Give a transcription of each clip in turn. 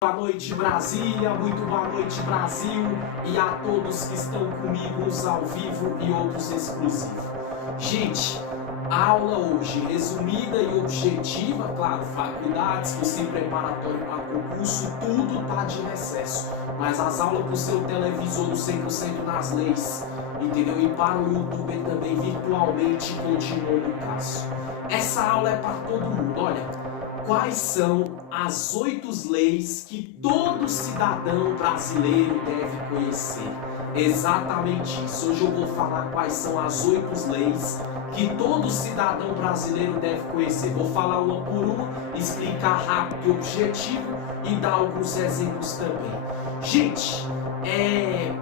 Boa noite, Brasília, muito boa noite, Brasil, e a todos que estão comigo, uns ao vivo e outros exclusivos. Gente, a aula hoje resumida e objetiva, claro, faculdades, cursinho preparatório para concurso, tudo tá de recesso, mas as aulas para o seu televisor do 100% nas leis, entendeu? E para o YouTube também virtualmente continuam no caso. Essa aula é para todo mundo, olha. Quais são as 8 leis que todo cidadão brasileiro deve conhecer? Exatamente isso. Hoje eu vou falar quais são as 8 leis que todo cidadão brasileiro deve conhecer. Vou falar uma por uma, explicar rápido e objetivo e dar alguns exemplos também. Gente,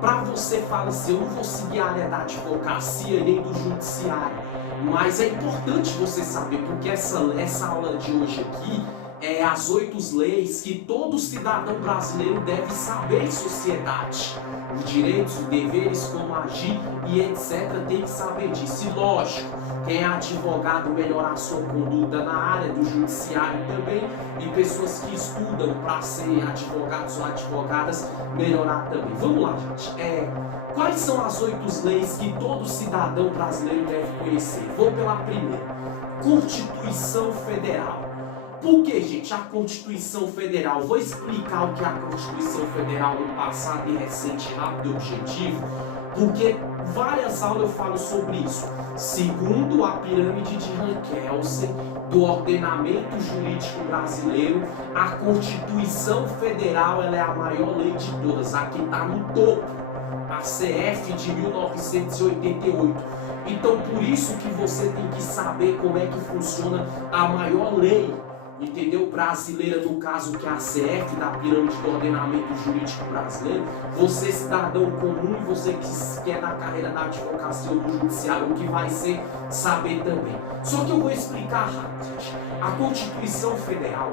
para você falar assim, eu não vou seguir a área da advocacia nem do judiciário, mas é importante você saber, porque essa aula de hoje aqui é as 8 leis que todo cidadão brasileiro deve saber em sociedade. Os direitos, os deveres, como agir e etc. tem que saber disso. E lógico, quem é advogado melhorar a sua conduta na área do judiciário também, e pessoas que estudam para ser advogados ou advogadas melhorar também. Vamos lá, gente. Quais são as 8 leis que todo cidadão brasileiro deve conhecer? Vou pela primeira. Constituição Federal. Por que, gente, a Constituição Federal? Vou explicar o que é a Constituição Federal no passado e recente, rápido e objetivo, porque várias aulas eu falo sobre isso. Segundo a pirâmide de Kelsen do ordenamento jurídico brasileiro, a Constituição Federal ela é a maior lei de todas, a que está no topo, a CF de 1988. Então, por isso que você tem que saber como é que funciona a maior lei, entendeu? Brasileira, no caso, que é a CF, da pirâmide do ordenamento jurídico brasileiro. Você, cidadão comum, e você que quer na carreira da advocacia ou do judiciário, o que vai ser, saber também. Só que eu vou explicar rápido, gente. A Constituição Federal,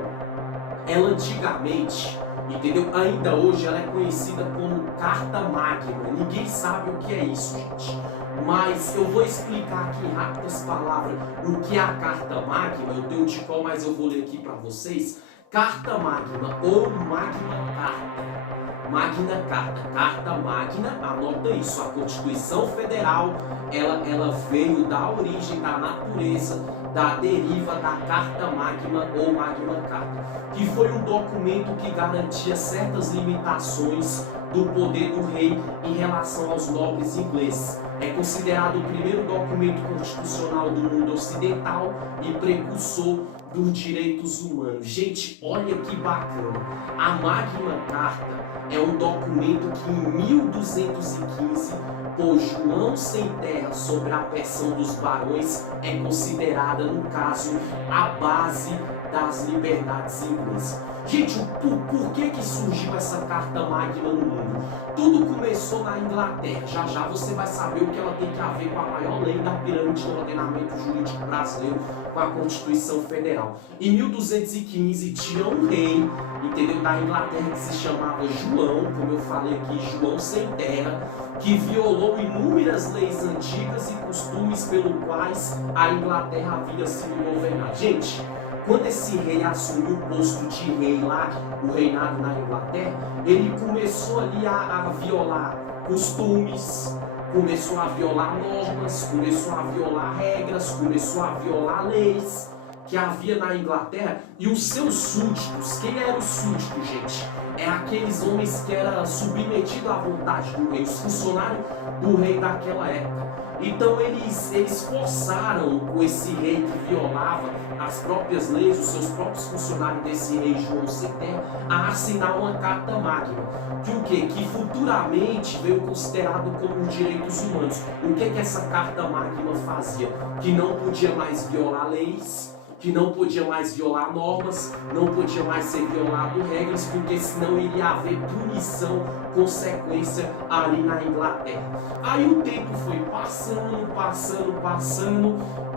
ela antigamente, entendeu? Ainda hoje ela é conhecida como Carta Magna. Ninguém sabe o que é isso, gente. Mas eu vou explicar aqui em rápidas palavras o que é a Carta Magna. Eu tenho de qual, mas eu vou ler aqui para vocês. Carta Magna ou Magna Carta. Magna Carta, Carta Magna, anota isso, a Constituição Federal, ela veio da origem, da natureza, da deriva da Carta Magna ou Magna Carta, que foi um documento que garantia certas limitações do poder do rei em relação aos nobres ingleses. É considerado o primeiro documento constitucional do mundo ocidental e precursor dos direitos humanos. Gente, olha que bacana. A Magna Carta é um documento que em 1215, por João Sem Terra sobre a pensão dos barões, é considerada, no caso, a base das liberdades inglesas. Gente, por que surgiu essa Carta Magna no mundo? Tudo começou na Inglaterra. Já já você vai saber o que ela tem que ver com a maior lei da pirâmide do ordenamento jurídico brasileiro, com a Constituição Federal. Em 1215 tinha um rei, entendeu, da Inglaterra que se chamava João, como eu falei aqui, João Sem Terra, que violou inúmeras leis antigas e costumes pelo quais a Inglaterra havia sido governada. Gente, quando esse rei assumiu o posto de rei lá, o reinado na Inglaterra, ele começou ali a violar costumes, começou a violar normas, começou a violar regras, começou a violar leis que havia na Inglaterra. E os seus súditos, quem era o súdito, gente? É aqueles homens que eram submetidos à vontade do rei, os funcionários do rei daquela época. Então eles forçaram com esse rei que violava as próprias leis, os seus próprios funcionários desse rei João Sem Terra, a assinar uma Carta Magna. Que o quê? Que futuramente veio considerado como direitos humanos. O que essa Carta Magna fazia? Que não podia mais violar leis, que não podia mais violar normas, não podia mais ser violado regras, porque senão iria haver punição, consequência ali na Inglaterra. Aí o tempo foi passando,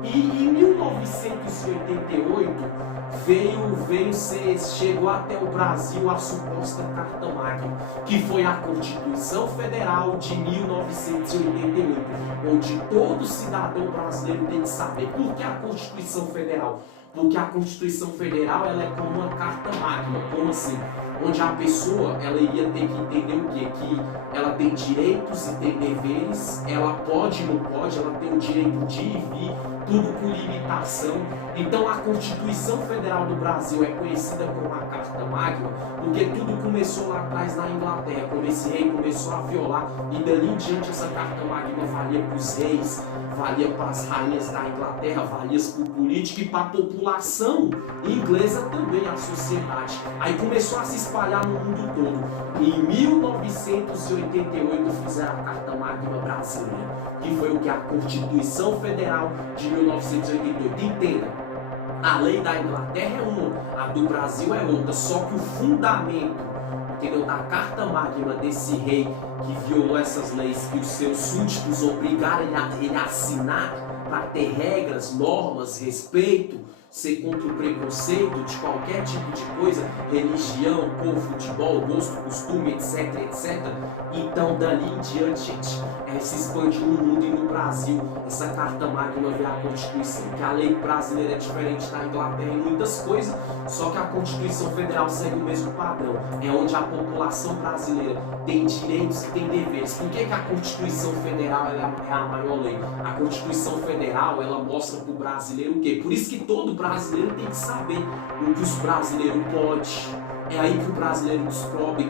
e em 1988 chegou até o Brasil a suposta Carta Magna, que foi a Constituição Federal de 1988, onde todo cidadão brasileiro tem que saber. Por que a Constituição Federal? Porque a Constituição Federal ela é como uma carta magna, como assim? Onde a pessoa ela iria ter que entender o quê? Que ela tem direitos e tem deveres, ela pode e não pode, ela tem o direito de ir e vir, tudo com limitação. Então a Constituição Federal do Brasil é conhecida como a Carta Magna, porque tudo começou lá atrás na Inglaterra, quando esse rei começou a violar, e dali em diante essa Carta Magna valia para os reis, valia para as rainhas da Inglaterra, valia para o político e para a população inglesa também, a sociedade. Aí começou a se espalhar no mundo todo. Em 1988 fizeram a Carta Magna Brasileira, que foi o que? A Constituição Federal de 1988. Entenda, a lei da Inglaterra é uma, a do Brasil é outra, só que o fundamento, entendeu, da Carta Magna desse rei que violou essas leis que os seus súditos obrigaram ele a assinar para ter regras, normas, respeito, ser contra o preconceito de qualquer tipo de coisa, religião, cor, futebol, gosto, costume, etc, etc. Então, dali em diante, gente, se expandiu no mundo e no Brasil essa Carta Magna via a Constituição, que a lei brasileira é diferente da Inglaterra em muitas coisas, só que a Constituição Federal segue o mesmo padrão, é onde a população brasileira tem direitos e tem deveres. Por que a Constituição Federal é a maior lei? A Constituição Federal, ela mostra para o brasileiro o quê? Por isso que todo brasileiro tem que saber o que os brasileiros podem. É aí que o brasileiro descobre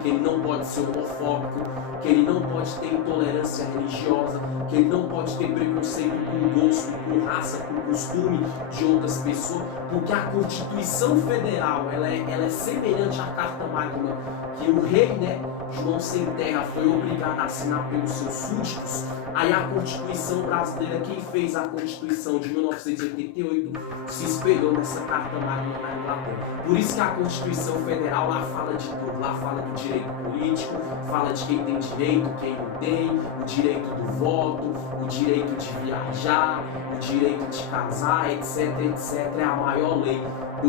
que ele não pode ser homofóbico, que ele não pode ter intolerância religiosa, que ele não pode ter preconceito com gosto, com raça, com costume de outras pessoas, porque a Constituição Federal ela é semelhante à Carta Magna, que o rei, né, João Sem Terra, foi obrigado a assinar pelos seus súditos. Aí a Constituição brasileira, quem fez a Constituição de 1988, se espelhou nessa Carta Magna na Inglaterra. Por isso que a Constituição Federal lá fala de tudo, lá fala do direito político, fala de quem tem direito, quem não tem, o direito do voto, o direito de viajar, o direito de casar, etc, etc. É a maior lei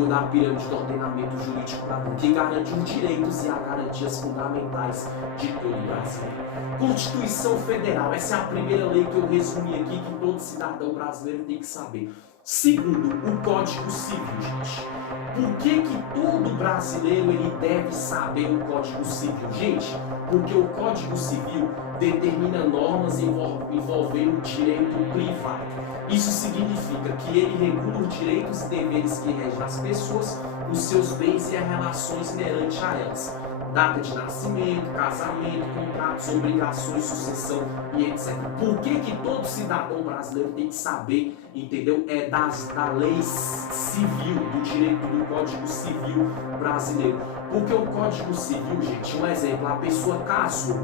da pirâmide do ordenamento jurídico brasileiro, que garante os direitos e as garantias fundamentais de todo o Brasil. Constituição Federal, essa é a primeira lei que eu resumi aqui, que todo cidadão brasileiro tem que saber. Segundo, o Código Civil, gente. Por que todo brasileiro ele deve saber o Código Civil? Gente, porque o Código Civil determina normas envolvendo o direito privado. Isso significa que ele regula os direitos e deveres que regem as pessoas, os seus bens e as relações inerentes a elas. Data de nascimento, casamento, contratos, obrigações, sucessão e etc. Por que todo cidadão brasileiro tem que saber, entendeu? É da lei civil, do direito do Código Civil brasileiro. Porque o Código Civil, gente, um exemplo, a pessoa casou.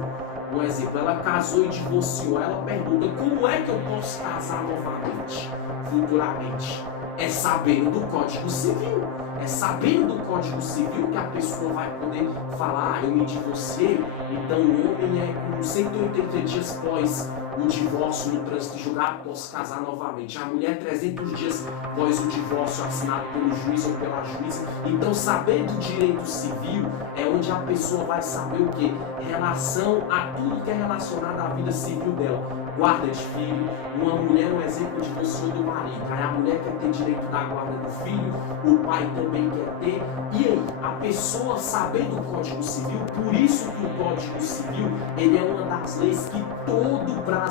Um exemplo, ela casou e divorciou, ela pergunta: como é que eu posso casar novamente, futuramente? É sabendo do Código Civil. É sabendo do Código Civil que a pessoa vai poder falar: eu me divorciei, então o homem com 180 dias após o divórcio no trânsito julgado, posso casar novamente. A mulher 300 dias após o divórcio assinado pelo juiz ou pela juíza. Então, saber do direito civil é onde a pessoa vai saber o que? Relação a tudo que é relacionado à vida civil dela. Guarda de filho, uma mulher, um exemplo, divorciou do marido. Aí a mulher quer ter direito da guarda do filho, o pai também quer ter. E aí, a pessoa sabendo do Código Civil, por isso que o Código Civil ele é uma das leis que todo brasileiro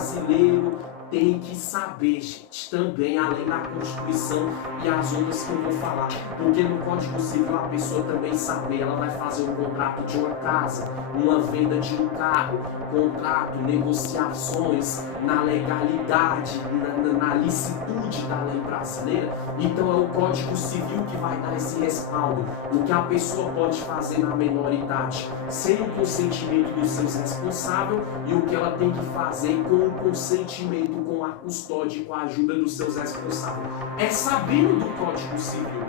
tem que saber, gente, também, além da Constituição e as outras que eu vou falar. Porque no Código Civil a pessoa também sabe, ela vai fazer um contrato de uma casa, uma venda de um carro, contrato, negociações, na legalidade, na licitude da lei brasileira. Então é o Código Civil que vai dar esse respaldo. O que a pessoa pode fazer na menor idade sem o consentimento dos seus responsáveis e o que ela tem que fazer com o consentimento, com a custódia e com a ajuda dos seus responsáveis. É sabendo do Código Civil.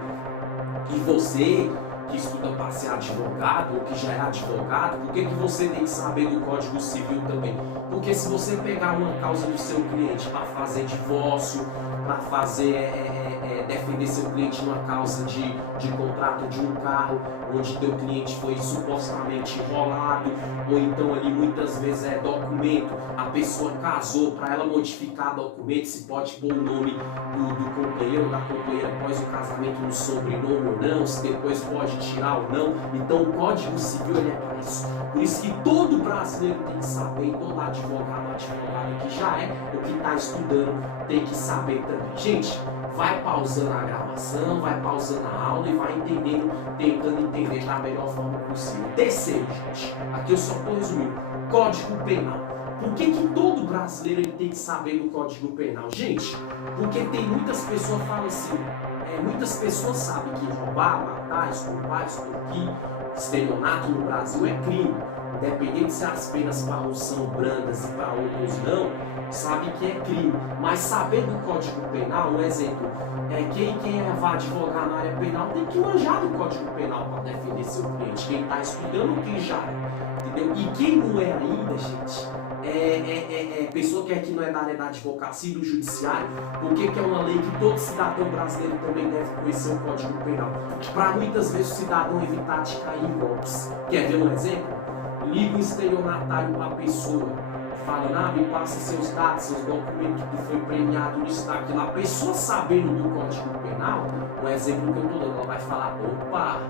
E você que estuda para ser advogado ou que já é advogado, por que você tem que saber do Código Civil também? Porque se você pegar uma causa do seu cliente para fazer divórcio, para fazer defender seu cliente numa causa de contrato de um carro, onde teu cliente foi supostamente enrolado, ou então ali muitas vezes é documento, a pessoa casou, para ela modificar documento, se pode pôr o nome do companheiro ou da companheira após o casamento no sobrenome ou não, se depois pode tirar ou não. Então o Código Civil ele é para isso. Por isso que todo brasileiro tem que saber, todo advogada que já é ou que está estudando tem que saber também. Gente, vai pausando a gravação, vai pausando a aula e vai entendendo, tentando entender da melhor forma possível. Terceiro, gente, aqui eu só estou resumindo, Código Penal. Por que todo brasileiro ele tem que saber do Código Penal? Gente, porque tem muitas pessoas que falam assim, muitas pessoas sabem que roubar, matar, estuprar, extorquir, estelionato no Brasil é crime. Independente se as penas para uns são brandas e para outros não, sabe que é crime. Mas saber do Código Penal, um exemplo, quem vai advogar na área penal tem que manjar do Código Penal para defender seu cliente. Quem está estudando, quem já é, entendeu? E quem não é ainda, gente, pessoa que não é da área da advocacia e do judiciário, porque que é uma lei que todo cidadão brasileiro também deve conhecer o Código Penal. Para muitas vezes o cidadão evitar de cair em golpes. Quer ver um exemplo? Liga o estelionatário para a pessoa, fala, me passa seus dados, seus documentos que tu foi premiado nisso, daquilo. A pessoa sabendo do Código Penal, um exemplo que eu estou dando, ela vai falar, opa,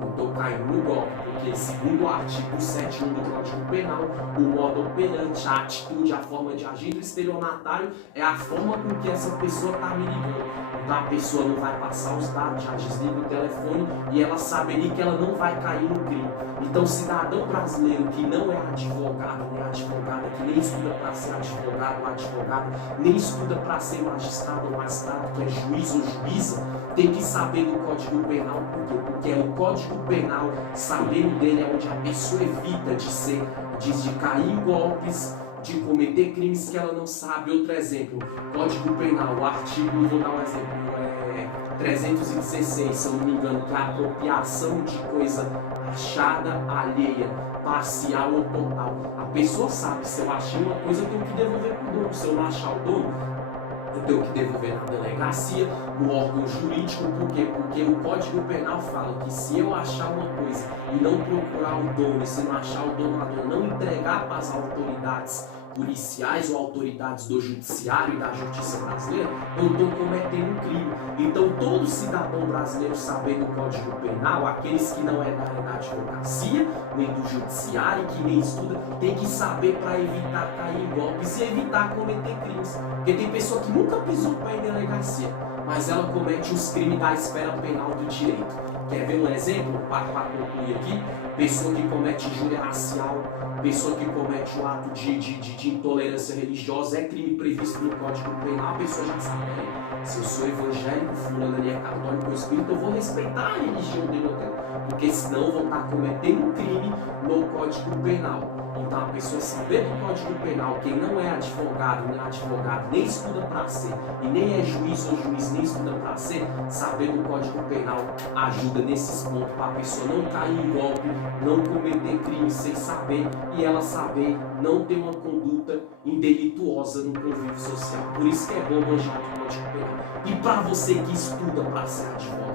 eu estou caindo no golpe, porque segundo o artigo 71 do Código Penal, o modo operante, a atitude, a forma de agir do estelionatário é a forma com que essa pessoa está me ligando. Então a pessoa não vai passar os dados, já desliga o telefone e ela sabe ali que ela não vai cair no crime. Então, cidadão brasileiro que não é advogado, nem advogada, que nem estuda para ser advogado ou advogada, nem estuda para ser magistrado ou magistrado, que é juiz ou juíza, tem que saber do Código Penal. Por quê? Porque é o Código Penal, sabendo dele, é onde a pessoa evita de cair em golpes, de cometer crimes que ela não sabe. Outro exemplo, Código Penal, o artigo, vou dar um exemplo, 316, se eu não me engano, que é a apropriação de coisa achada alheia, parcial ou total. A pessoa sabe, se eu achei uma coisa, eu tenho que devolver para o dono. Se eu não achar o dono, eu tenho que devolver na delegacia, no órgão jurídico. Por quê? Porque o Código Penal fala que se eu achar uma coisa e não procurar o dono, e se não achar o dono, não entregar para as autoridades policiais ou autoridades do judiciário e da justiça brasileira, eu estou cometendo um crime. Então todo cidadão brasileiro sabendo o Código Penal, aqueles que não é da área da advocacia, nem do judiciário, que nem estuda, tem que saber para evitar cair em golpes e evitar cometer crimes. Porque tem pessoa que nunca pisou para em delegacia, mas ela comete os crimes da esfera penal do direito. Quer ver um exemplo? Para concluir aqui, pessoa que comete injúria racial, pessoa que comete o ato de intolerância religiosa, é crime previsto no Código Penal. A pessoa já sabe, se eu sou evangélico, fulano ali é católico ou espírita, eu vou respeitar a religião dele, porque senão eu vou estar cometendo um crime no Código Penal. Então a pessoa saber do Código Penal, quem não é advogado, nem estuda para ser, e nem é juiz ou juiz, nem estuda para ser, saber do Código Penal ajuda nesses pontos para a pessoa não cair em golpe, não cometer crime sem saber, e ela saber não ter uma conduta indelituosa no convívio social. Por isso que é bom manjar do Código Penal. E para você que estuda para ser advogado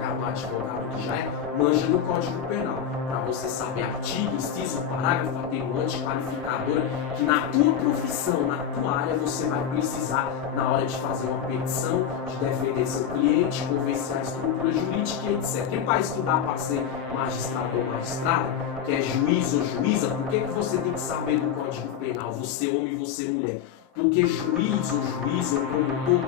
que já é, manja do Código Penal. Para você saber artigo, inciso, parágrafo, atenuante, qualificadora, que na tua profissão, na tua área, você vai precisar na hora de fazer uma petição, de defender seu cliente, convencer a estrutura jurídica, etc. E para estudar para ser magistrado ou magistrada, que é juiz ou juíza, por que você tem que saber do Código Penal, você homem e você mulher? Porque juiz ou promotor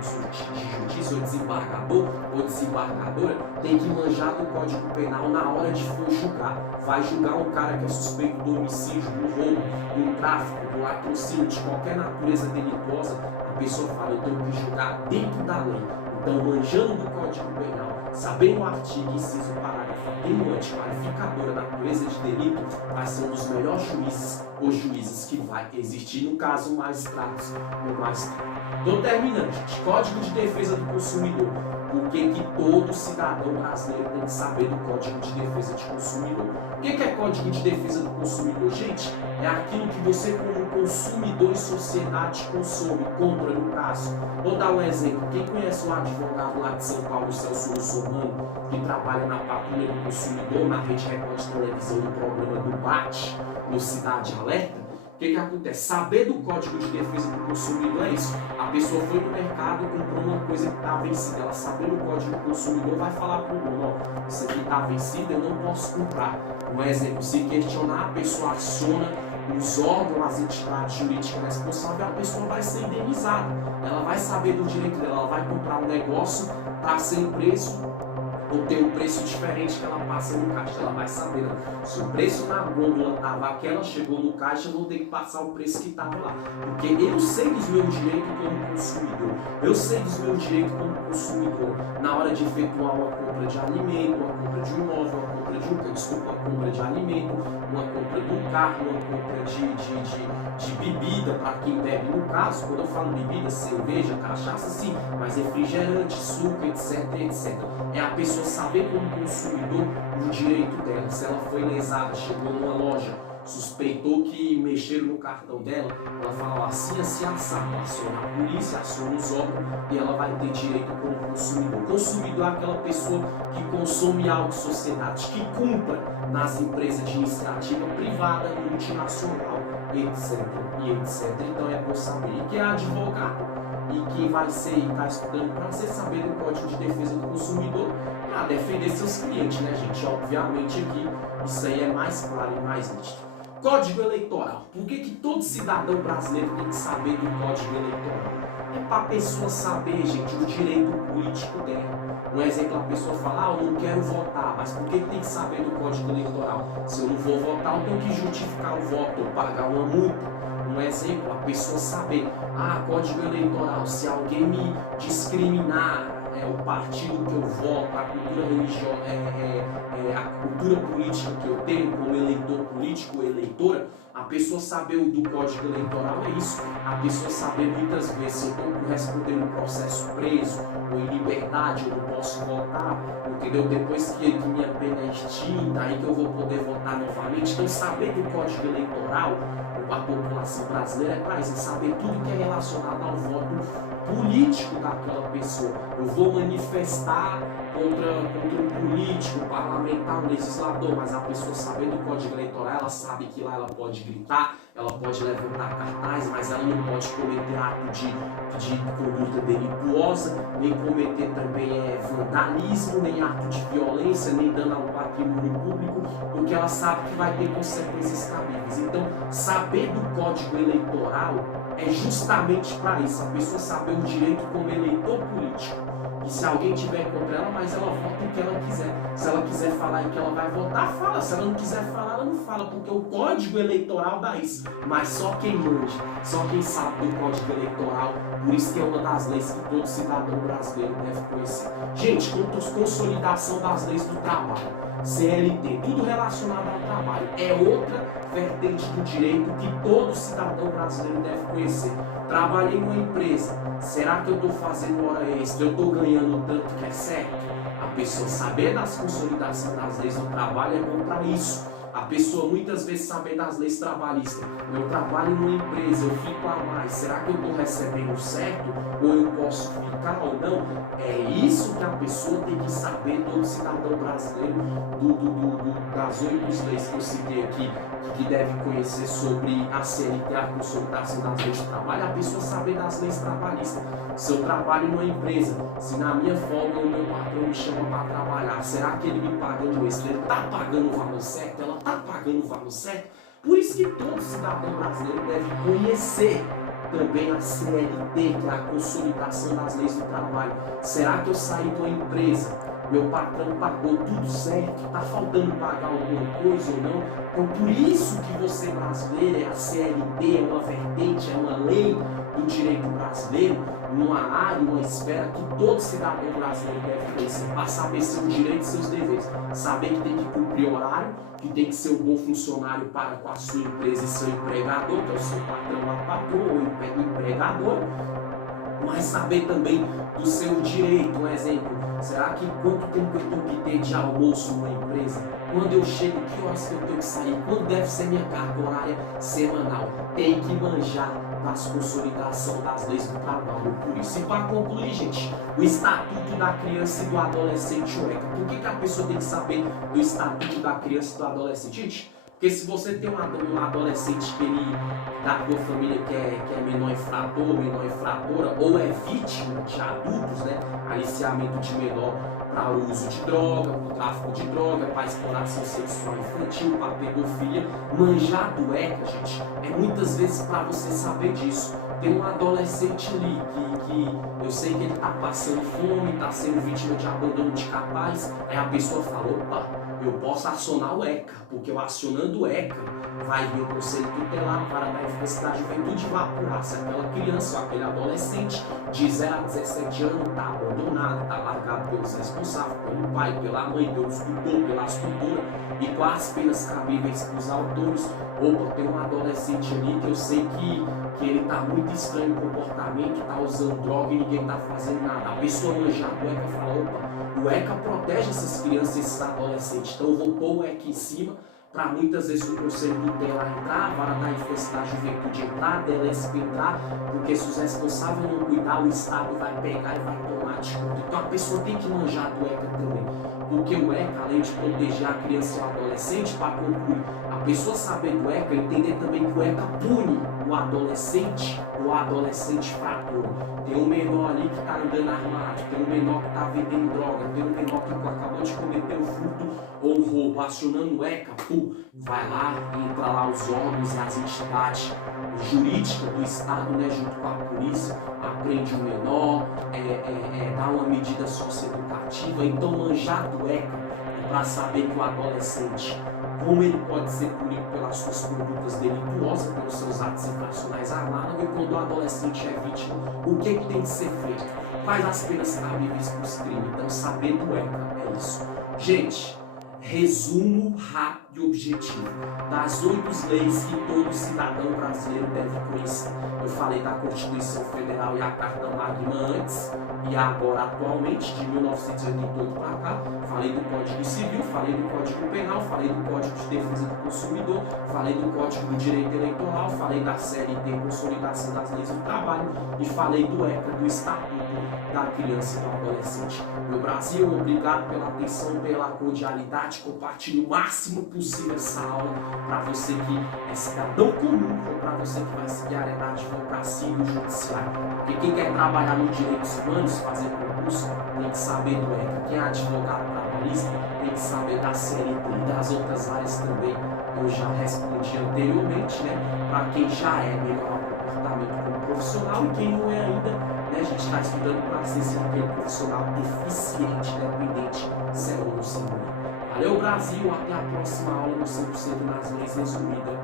de justiça, ou desembargador ou desembargadora, tem que manjar do Código Penal na hora de for julgar. Vai julgar um cara que é suspeito do homicídio, do roubo, do tráfico, do latrocínio, de qualquer natureza delituosa, a pessoa fala, eu tenho que julgar dentro da lei. Então, manjando do Código Penal, sabendo o artigo, inciso, parágrafo, atenuante, qualificadora, natureza de delito, vai ser um dos melhores juízes ou juízes que vai existir, no caso, magistrados ou magistrados. Estou terminando, gente. Código de Defesa do Consumidor. Por que todo cidadão brasileiro tem que saber do Código de Defesa do Consumidor? O que é Código de Defesa do Consumidor? Gente, é aquilo que você como consumidor e sociedade consome, compra no caso. Vou dar um exemplo. Quem conhece um advogado lá de São Paulo, Celso Russomano, que trabalha na patrulha do consumidor, na Rede Record de televisão, no programa do BAT, no Cidade Alerta, o que acontece? Saber do Código de Defesa do Consumidor é isso. A pessoa foi no mercado e comprou uma coisa que está vencida. Ela sabendo o Código do Consumidor vai falar para o dono, ó, isso aqui está vencido, eu não posso comprar. Um exemplo, se questionar, a pessoa aciona os órgãos, as entidades jurídicas responsáveis, a pessoa vai ser indenizada. Ela vai saber do direito dela, ela vai comprar um negócio para ser preço ou ter um preço diferente que ela passa no caixa. Ela vai saber, né? Se o preço na gôndola estava aquela, chegou no caixa, eu vou ter que passar o preço que estava lá. Porque eu sei dos meus direitos como consumidor. Eu sei dos meus direitos como consumidor. Na hora de efetuar uma compra de alimento, uma compra de um imóvel, uma compra de uma compra de alimento, uma compra de um carro, uma compra de bebida, para quem bebe no caso. Quando eu falo bebida, cerveja, cachaça, sim, mas refrigerante, suco, etc, etc. É a pessoa saber como consumidor o direito dela. Se ela foi lesada, chegou numa loja, suspeitou que mexeram no cartão dela, ela fala assim, assado, aciona a polícia, aciona os órgãos e ela vai ter direito como consumidor. Consumidor é aquela pessoa que consome algo, sociedade, que compra nas empresas de iniciativa privada, multinacional, etc, e etc. Então é bom saber. E que é advogado e que vai ser e está estudando para você saber do Código de Defesa do Consumidor para defender seus clientes, né, gente? Obviamente aqui isso aí é mais claro e mais nítido. Código Eleitoral. Por que todo cidadão brasileiro tem que saber do Código Eleitoral? É para a pessoa saber, gente, o direito político dela. Um exemplo, a pessoa fala, eu não quero votar, mas por que tem que saber do Código Eleitoral? Se eu não vou votar, eu tenho que justificar o voto ou pagar uma multa. Um exemplo, a pessoa saber, Código Eleitoral, se alguém me discriminar, o partido que eu voto, a cultura religiosa, a cultura política que eu tenho como eleitor político ou eleitora, a pessoa saber o do Código Eleitoral é isso. A pessoa saber muitas vezes se eu estou respondendo um processo preso ou em liberdade, eu não posso votar, entendeu? Depois que minha pena é extinta, aí que eu vou poder votar novamente. Então saber do Código Eleitoral, a população brasileira é para isso, saber tudo que é relacionado ao voto político daquela pessoa. Eu vou manifestar contra um político, um parlamentar, um legislador, mas a pessoa sabendo o Código Eleitoral, ela sabe que lá ela pode gritar, ela pode levantar cartaz, mas ela não pode cometer ato de conduta delituosa, nem cometer também vandalismo, nem ato de violência, nem dano ao patrimônio público, porque ela sabe que vai ter consequências cabíveis. Então, saber do Código Eleitoral é justamente para isso, a pessoa saber o direito como eleitor político. E se alguém tiver contra ela, mas ela vota em que ela quiser. Se ela quiser falar em que ela vai votar, fala. Se ela não quiser falar, ela não fala, porque o Código Eleitoral dá isso. Mas só quem manja, só quem sabe do Código Eleitoral, por isso que é uma das leis que todo cidadão brasileiro deve conhecer. Gente, consolidação das leis do trabalho, CLT, tudo relacionado ao trabalho, é outra vertente do direito que todo cidadão brasileiro deve conhecer. Trabalhei em uma empresa, será que eu estou fazendo hora extra? Eu estou ganhando tanto que é certo? A pessoa saber das consolidações das leis do trabalho é bom para isso. A pessoa muitas vezes saber das leis trabalhistas. Eu trabalho numa empresa, eu fico a mais, será que eu estou recebendo certo? Ou eu posso ficar ou não? É isso que a pessoa tem que saber, todo cidadão brasileiro, das 8 leis que eu citei aqui, que deve conhecer sobre a CLT, a consolidação das leis de trabalho, a pessoa saber das leis trabalhistas. Se eu trabalho numa empresa, se na minha folga o meu patrão me chama para trabalhar, será que ele me pagando isso? Ele está pagando o valor certo? Ela está pagando o valor certo? Por isso que todo cidadão brasileiro deve conhecer também a CLT, que é a consolidação das leis do trabalho. Será que eu saí de uma empresa, meu patrão pagou tudo certo, está faltando pagar alguma coisa ou não? Então por isso que você brasileiro, a CLT é uma vertente, é uma lei do direito brasileiro, uma área, uma esfera que todo cidadão brasileiro deve conhecer, para saber seus direitos e seus deveres, saber que tem que cumprir horário, que tem que ser um bom funcionário para com a sua empresa e seu empregador, que é o seu patrão, a patroa ou empregador, mas saber também do seu direito. Um exemplo, será que quanto tempo eu tenho que ter de almoço numa empresa? Quando eu chego, que horas que eu tenho que sair? Quando deve ser minha carga horária semanal? Tem que manjar das consolidação das leis do trabalho. Por isso, e para concluir, gente, o Estatuto da Criança e do Adolescente, o ECA. Por que a pessoa tem que saber do Estatuto da Criança e do Adolescente? Gente, porque se você tem um adolescente que ele, da tua família que é menor infrator, menor infratora, ou é vítima de adultos, né? Aliciamento de menor para o uso de droga, para o tráfico de droga, para exploração sexual infantil, para pedofilia, manjar do ECA, gente, é muitas vezes para você saber disso. Tem um adolescente ali que eu sei que ele está passando fome, está sendo vítima de abandono de capaz, aí a pessoa fala, opa, eu posso acionar o ECA, porque eu acionando o ECA, vai vir o Conselho Tutelar para a Infância e da Juventude e vai apurar se aquela criança ou aquele adolescente de 0 a 17 anos está abandonado, está largado pelos responsáveis, pelo pai, pela mãe, pelo tutor, pelas tutoras, e quais penas cabíveis para os autores. Opa, tem um adolescente ali que eu sei que ele está muito estranho no comportamento, está usando droga e ninguém está fazendo nada. A pessoa manjar do ECA fala, opa, o ECA protege essas crianças e esses adolescentes, então eu vou pôr o ECA em cima, para muitas vezes o Conselho Tutelar entrar, a Vara da Infância e da Juventude entrar, a DLSP entrar, porque se os responsáveis não cuidar, o Estado vai pegar e vai tomar de conta. Então a pessoa tem que manjar do ECA também, porque o ECA, além de proteger a criança e o adolescente, para concluir, a pessoa saber do ECA, entender também que o ECA pune o adolescente frator. Tem um menor ali que está andando armado, tem um menor que está vendendo droga, tem um menor que acabou de cometer um furto ou um roubo, acionando o ECA, vai lá, entra lá os órgãos e as entidades jurídicas do Estado, né, junto com a polícia, aprende o menor, dá uma medida socioeducativa. Então manjar do ECA para saber que o adolescente, como ele pode ser punido pelas suas condutas delituosas, pelos seus atos infracionais armados, e quando o adolescente é vítima, o que tem que ser feito? Quais as penas cabíveis para os crimes? Então, saber do ECA é isso. Gente, resumo rápido e objetivo das 8 leis que todo cidadão brasileiro deve conhecer. Eu falei da Constituição Federal e a Carta Magna antes, e agora atualmente, de 1988 para cá, falei do Código Civil, falei do Código Penal, falei do Código de Defesa do Consumidor, falei do Código do Direito Eleitoral, falei da CLT, Consolidação das Leis do Trabalho, e falei do ECA, do Estatuto da Criança e do Adolescente. Meu Brasil, obrigado pela atenção, pela cordialidade. Compartilhe o máximo possível essa aula para você que é cidadão comum ou para você que vai seguir a área da advocacia e do judiciário. Porque quem quer trabalhar nos direitos humanos, fazer concurso, tem que saber do ECA. Quem é advogado trabalhista tem que saber da CLT e das outras áreas também. Eu já respondi anteriormente, né? Para quem já é, melhorar o comportamento como profissional, e quem não é ainda, né? A gente está estudando para ser aquele profissional eficiente, independente se é ou não se é mulher. Valeu, Brasil, até a próxima aula no 100% nas leis resumidas.